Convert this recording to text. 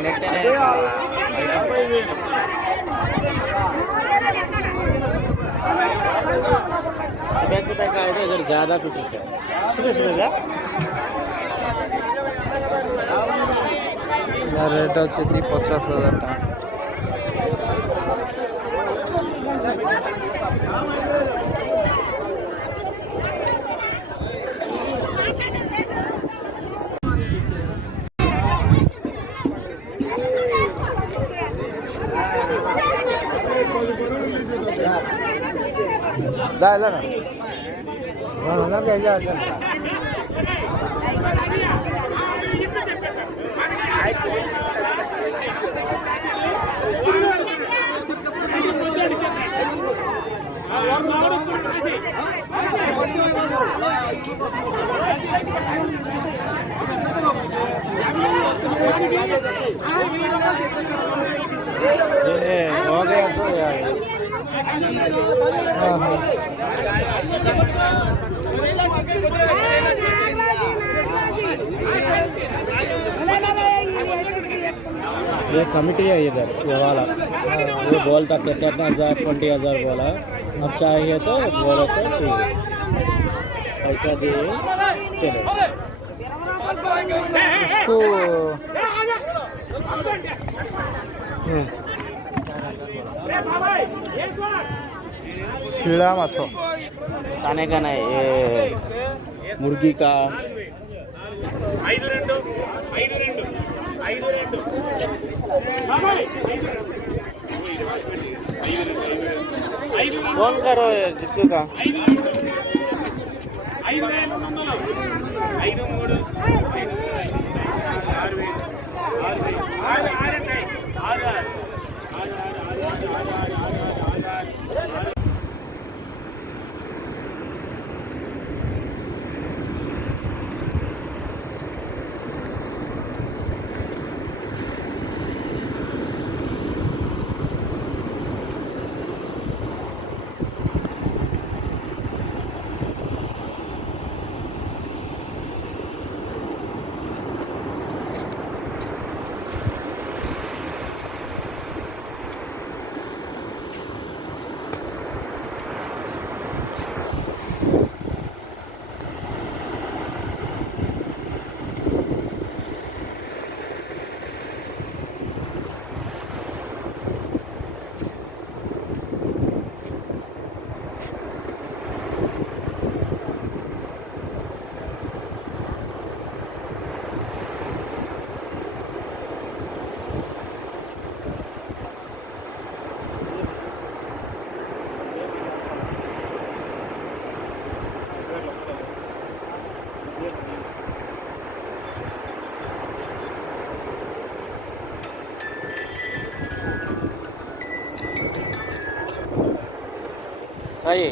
सुबह सुबह का है तो इधर ज़्यादा पीसेस है। सुबह सुबह का रेट अच्छे 50,000 टाका। ये हो गया तो यार ये कमिटी है इधर ये वाला। ये बोलता कि 10,000 20,000 बोला। अब चाहिए तो बोलो तो ठीक है, पैसा दिए चलो। उसको शिला माछो खाने का नहीं, ये मुर्गी का। फोन करो जितू का। सही।